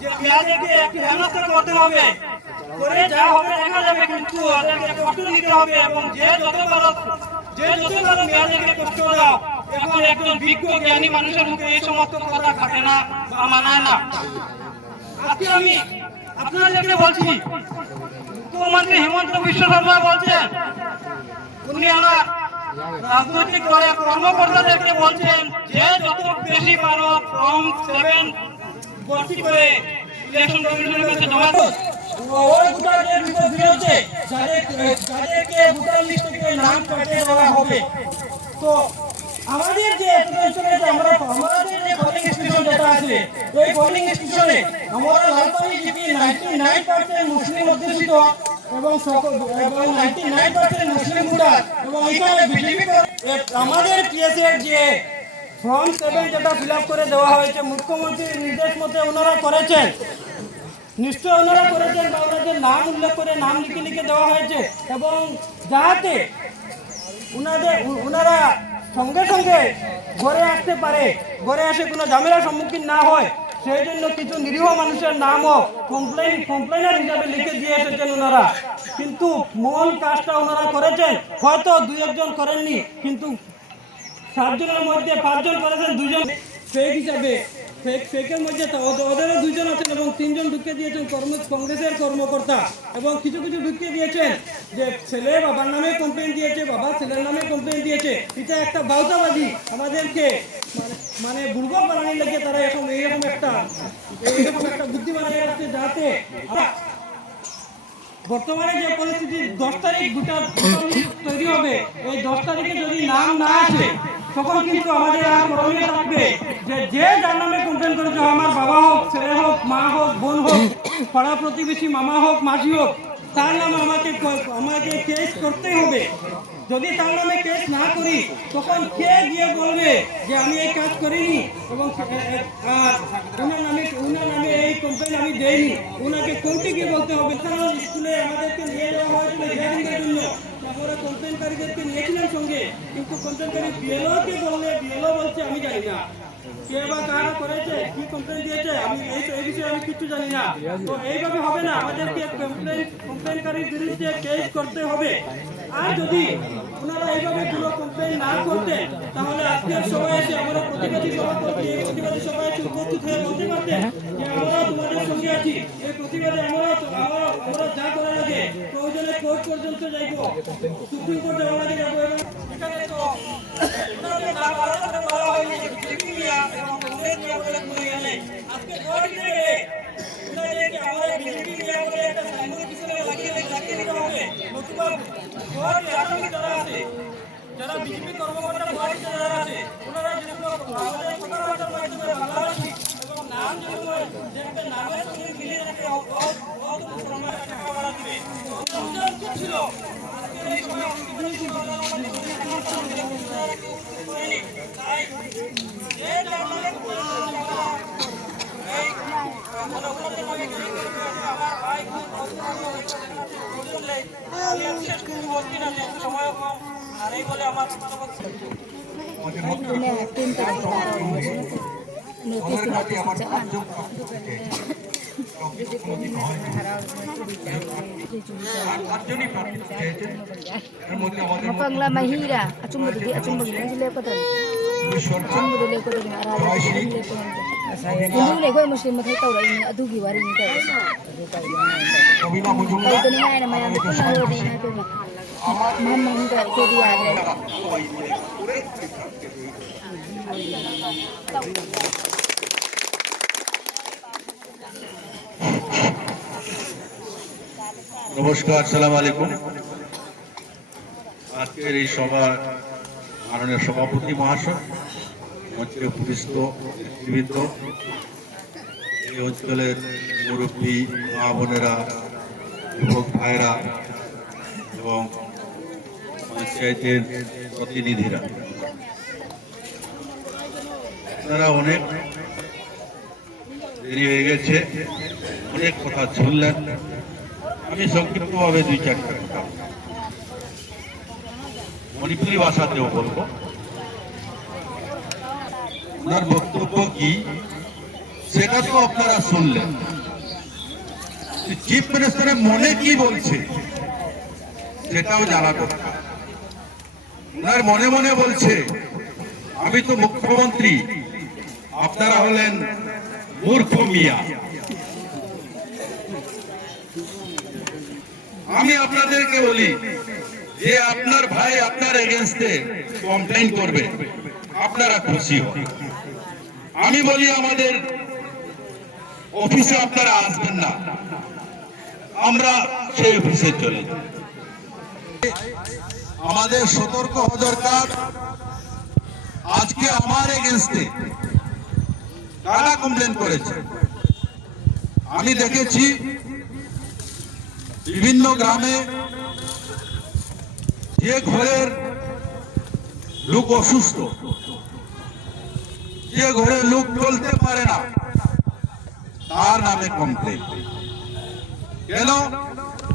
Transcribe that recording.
যে পেঁয়াজকে একটু হেনস্থা করতে হবে, করে যা হবে দেখা যাবে, কিন্তু ওদেরকে কষ্ট দিতে হবে। এবং যে যতবার পেঁয়াজকে কষ্ট দাও, এখন একজন বিজ্ঞ জ্ঞানী মানুষের মুখে এই সমস্ত কথা খাটে না বা মানায় না। আজকে আমি আপনাদেরকে বলছি, মুখ্যমন্ত্রী হিমন্ত বিশ্ব শর্মা বলছেন, উনি আমার রাজনৈতিক দলের কর্মকর্তাদেরকে বলছেন যে যত বেশি পারো ফর্ম 7 ভর্তি করে ইলেকশন কমিশনের কাছে জমা দাও। ওই ভোটারদের বিরুদ্ধে যাদেরকে ভোটার লিস্ট থেকে নাম কাটিয়ে দেওয়া হবে। তো আমাদের যে আমাদের যে পোলিং স্টেশন যেটা আছে, ওই পোলিং স্টেশনে আমরা লালপানি জিপি 99% মুসলিম অধ্যুষিত এবং 99% মুসলিম ভোটার, এবং এখানে বিজেপি আমাদের পিএসের যে ফর্ম 7 যেটা ফিল আপ করে দেওয়া হয়েছে, মুখ্যমন্ত্রীর নির্দেশ মতে ওনারা করেছেন, নিশ্চয় ওনারা করেছেন বা ওনাদের নাম উল্লেখ করে নাম লিখে দেওয়া হয়েছে, এবং যাতে ওনারা সঙ্গে সঙ্গে ঘরে আসতে পারে, ঘরে এসে কোনো ঝামেলার সম্মুখীন না হয়, সেই জন্য কিছু নিরীহ মানুষের নামও কমপ্লেনার হিসাবে লিখে দিয়ে এসেছেন ওনারা। কিন্তু মূল কাজটা ওনারা করেছেন, হয়তো 2-1 করেননি, কিন্তু 7 জনের মধ্যে 5 জন করেছেন, 2 জন ফেক হিসাবে। ফেকের মধ্যে ওদেরও 2 জন আছেন এবং 3 জন ঢুকিয়ে দিয়েছেন কংগ্রেসের কর্মকর্তা, এবং কিছু ঢুকিয়ে দিয়েছেন যে ছেলে বাবার নামে কমপ্লেন দিয়েছে, বাবা ছেলের নামে কমপ্লেন দিয়েছে। এটা একটা বাউতাবাদী, আমাদেরকে মানে বুড়গো বানানোর লেগে তারা এখন এইরকম একটা বুদ্ধি বানিয়ে রাখছে, যাতে বর্তমানে যে পরিস্থিতি 10 তারিখ ভোটার তৈরি হবে, এই 10 তারিখে যদি নাম না আসে, তখন কিন্তু আমাদের আর করণীয় থাকবে যে যার নামে কমপ্লেন করেছে, আমার বাবা হোক, ছেলে হোক, মা হোক, বোন হোক, পাড়া প্রতিবেশী, মামা হোক, মাসি হোক, তার নামে আমাকে কেস করতেই হবে। যদি তার নামে কেস না করি, তখন কে গিয়ে বলবে যে আমি এই কাজ করিনি এবং উনার নামে এই কমপ্লেন আমি দেইনি, ওনাকে কোর্টে গিয়ে বলতে হবে। কারণ স্কুলে আমাদেরকে নিয়ে যাওয়া হয়েছিল হিয়ারিংয়ের জন্য, আমরা কমপ্লেনকারীদেরকে নিয়েছিলাম সঙ্গে, কিন্তু কমপ্লেনকারী বিএলওকে বললে বিএলও বলছে আমি জানি না কে বা কারা করেছে, কি কমপ্লেন দিয়েছে, আমি এই বিষয়ে আমি কিছু জানি না। তো এইভাবে হবে না, আমাদেরকে কমপ্লেনকারীর বিরুদ্ধে কেস করতে হবে। আর যদি ওনারা এইভাবে কোনো কমপ্লেন না করতেন, তাহলে আজকের সবাই এসে আমরা প্রতিবাদী সভা করতে, এই প্রতিবাদী সভায় উপস্থিত হয়ে বলতে পারতেন যে আমরা তোমাদের সঙ্গে আছি। এই প্রতিবাদে আমরা যা করার আগে প্রয়োজনে কোর্ট পর্যন্ত যাইব, সুপ্রিম কোর্ট যাওয়ার আগে যাবো। এবং এখানে তো ওনাদের নাম আলাদা করে বলা হয়নি যে বিজেপি এবং কংগ্রেস নিয়ে বলে কোনো ইয়ে নেই। আজকে ভোট দিতে গেলে ওনাদেরকে আমাদের বিজেপি নিয়ে বলে একটা সাইনবোর্ড পিছনে লাগিয়ে দিতে হবে। নতুবা ভোট রাজনীতি যারা আছে, যারা বিজেপি কর্মকর্তা ভোট যারা আছে, ওনারা যেগুলো আমাদের কথাবার্তার মাধ্যমে বাংলাদেশি এবং নাম যেগুলো যে একটা নামের সঙ্গে মিলিয়ে রাখে টাকা বাড়া দিবে ছিল। আজকে এই সময় সময় আর এই বলে আমার Mapangla mahira, acumbo di acumbo di sila ko tan. Acumbo di ko din arah di ko. Hindi le ko muslim mathai tau ra ini adu gi wari ni ta. Ito ni ay na may ko na ro di na ko. Mamang ka ko di ade. নমস্কার, আসসালামু আলাইকুম। আজকের এই সভা মাননীয় সভাপতি মহাশয়, মঞ্চে উপস্থিত নেতৃবৃন্দ, এই অঞ্চলের মুরব্বী মা বোনেরা, যুবক ভাইরা এবং পঞ্চায়েতের প্রতিনিধিরা, আপনারা অনেক দেরি হয়ে গেছে, অনেক কথা শুনলেন। আমি সংক্ষিপ্তভাবে 2-4টা কথা মণিপুরি ভাষাতেও বলবো। ওনার বক্তব্য কি সেটা তো আপনারা শুনলেন। চিফ মিনিস্টারের মনে কি বলছে সেটাও জানা দরকার। ওনার মনে মনে বলছে আমি তো মুখ্যমন্ত্রী, আপনারা হলেন মূর্খ মিয়া। আমি আপনাদেরকে বলি যে আপনার ভাই আপনার এগেনস্টে কমপ্লেইন করবে, আপনারা খুশি হন। আমি বলি আমাদের অফিসে আপনারা আসবেন না, আমরা সেই অফিসে চলে যাব। আমাদের সতর্ক হওয়া দরকার। আজকে আমার এগেনস্টে কারা কমপ্লেন করেছে আমি দেখেছি। বিভিন্ন গ্রামে যে ঘরের লোক অসুস্থ, যে ঘরের লোক চলতে পারে না, তার নামে কমপ্লেন। কেন?